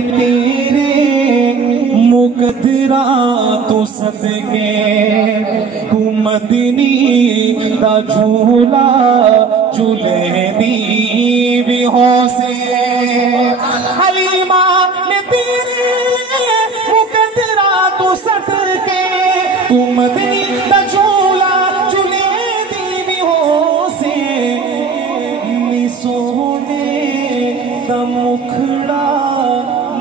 میں تیرے مقدرہ تو صدقے تو مدنی دا جھولا جھولے دی بھی ہو سے حلیمہ میں تیرے مقدرہ تو صدقے تو مدنی دا جھولا جھولے دی بھی ہو سے نی سونے دا مکھڑا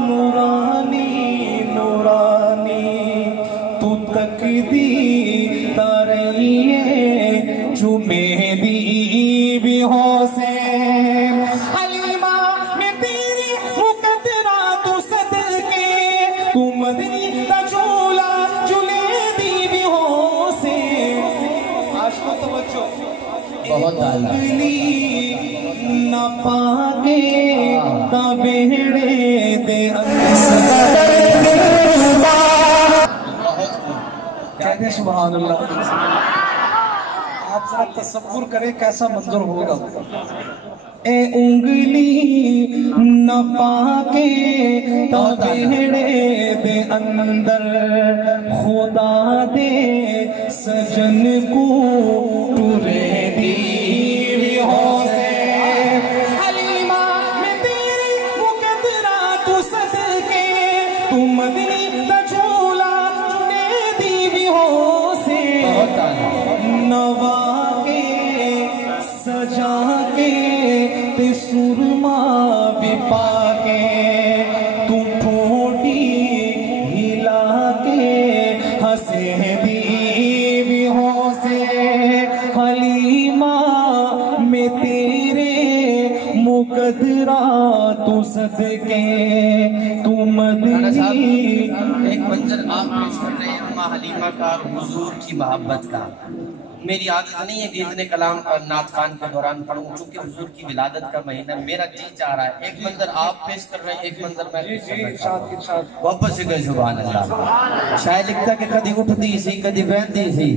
نورانی نورانی تو تک دی تارئیے چومے دی بھی ہو سے حلیمہ میں تیری مقدرہ تو صدقے تو مدنی دا جھولا جھولے دی بھی ہو سے عاشق کو توجہ بہت انگلی نہ پاگے تا بیڑے دے کہتے سبحان اللہ. آپ ذرا تصور کریں کیسا منظر ہوگا. اے انگلی نہ پاکے تا بیڑے دے اندر خدا دے سجن کو ٹورے دی ہو سے حلیمہ میں تیری مقدرہ تو صدقے تو مدنی دا جھولا جھولے دی بھی ہو سے نوا کے سجا کے تے سرما بھی پا کے تو ٹھوٹی ہلا کے ہنسے دی بھی ہو سے حلیمہ میں تیرے مقدرہ تو صدقے تو مدنی. ایک منظر آپ پیش کر رہے ہیں اماں حلیمہ کا حضور کی محبت کا. میری عادت نہیں ہے کہ اتنے کلام نعت خوان کے دوران پڑھوں چونکہ حضور کی ولادت کا مہینہ میرا جی چاہ رہا ہے. ایک منظر آپ پیش کر رہے ہیں, ایک منظر میں پیش کر رہا ہوں. واپس سے گئے سبحان اللہ. شاید لکھتا کہ کدی اٹھتی سی کدی بہندی سی,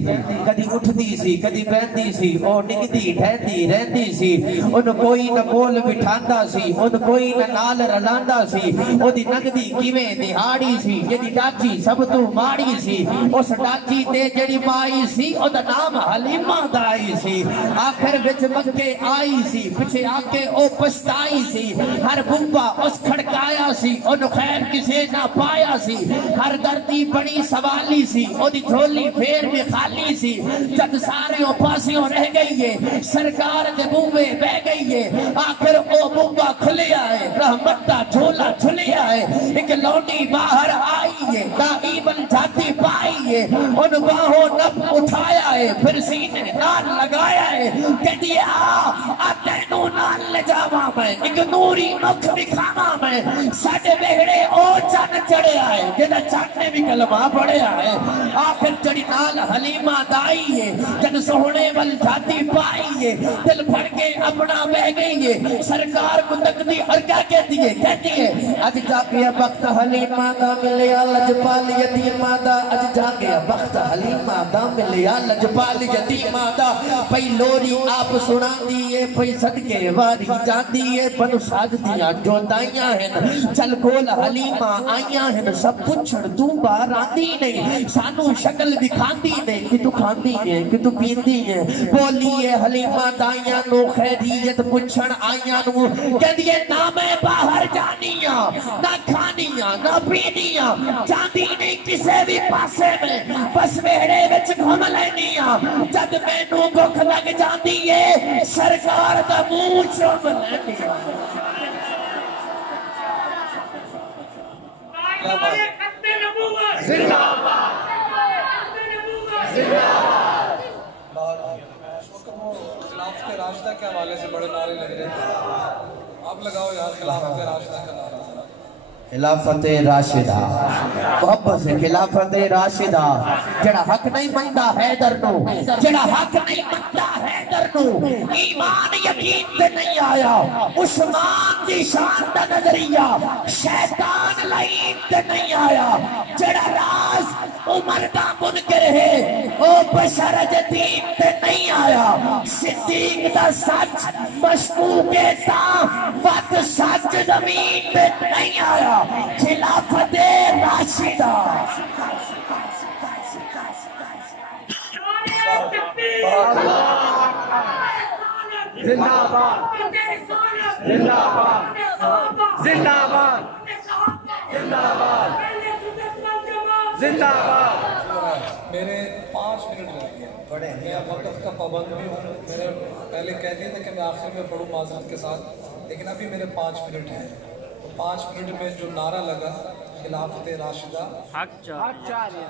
کدی اٹھتی سی کدی بہندی سی, او ڈگدی ٹھہندی رہندی سی, ان کوئی نہ کول بٹھاندا سی, ان کوئی نہ نال رلاندا سی, او دی نگدی کیویں دہاڑی سی, جدی ڈاچی سب تو ماڑی سی, اس ڈاچی تے جڑی مائی سی او دا نام حلیمہ دائی سی. آخر وچ مکے آئی سی, پچھے آکے او پشتائی سی, ہر بمبا اس کھڑکایا سی, ان خیر کسے نہ پایا سی, ہر دردی بڑی سوالی سی, او دی جھولی پھیر میں خالی سی, جب سارے او پاسیوں رہ گئی ہے, سرکار دے بوے بہ گئی ہے, آخر او بمبا کھلے آئے, رحمت دا جھولا جھلے آئے, ایک لونڈی باہر آئی ہے, دائی بن جاتی پائی ہے, ان باہوں نب اٹھایا ہے, پھر سینے نال لگایا ہے, کہتی ہے آ تینوں نال لے جاواں میں, ایک نوری مکھ دکھاواں میں, ساڈے بہڑے او چن چڑھے آئے, جدہ چن نے بھی کلمہ پڑھے آئے. آخر جڑی نال حلیمہ دائی ہے, جن سونے ول جاتی پائی ہے, دل پھڑ کے اپنا بہ گئی ہے, سرکار کو تکتی اور کیا کہتی ہے اج جا کے وقت حلیمہ دا ملیا لجپال یتیمہ دا, اج جا کے وقت حلیمہ دا ملیا لجپال یتیمہ دا, پئی لوری آپ سنا دیئے, پئی صدقے واری جان دیئے, پنو ساج دیاں جو دائیاں ہیں, چل کول حلیمہ آئیاں ہیں, سب پچھڑ تو بار آندی نہیں, سانو شکل دکھاندی نہیں, کہ تو کھاندی ہے کہ تو پیندی ہے, بولیے حلیمہ دائیاں نو خیریت پچھڑ آئیاں نو, کہ دیئے نہ میں باہر جانیاں نہ کھانیاں نہ پینیاں, جاندی نہیں کسے بھی پاسے میں, بس ویڑے وچ گھوم لینیاں, جد میں نو بھوک لگ جاندی ہے, سرکار دا منہ چوم لینیاں. زندہ باد. خلافت راشدہ کے حوالے سے بڑے نعرے لگ رہے ہیں, آپ لگاؤ یار خلافت راشدہ کا نعرہ. خلافت راشدہ, محبت سے خلافت راشدہ, جڑا حق نہیں مندا حیدر نو, جڑا حق نہیں مندا حیدر نو, ایمان یقین تے نہیں آیا, عثمان دی شان دا نظریہ, شیطان لعین تے نہیں آیا, جڑا راز عمر دا منکر ہے, او بشر جدید تے نہیں آیا, صدیق دا سچ مشکوک تا وقت سچ آج زمین پہ نہیں آیا خلافت راشدہ. زندہ باد زندہ باد زندہ باد زندہ باد زندہ باد. میرے 5 منٹ رہ گئے پڑھیں. میں وقت کا پابند بھی ہوں. میں نے پہلے کہہ دیا تھا کہ میں آخر میں پڑھوں معذرت کے ساتھ, لیکن ابھی میرے 5 منٹ ہیں. تو 5 منٹ میں جو نعرہ لگا خلافت راشدہ, حق چاہیے.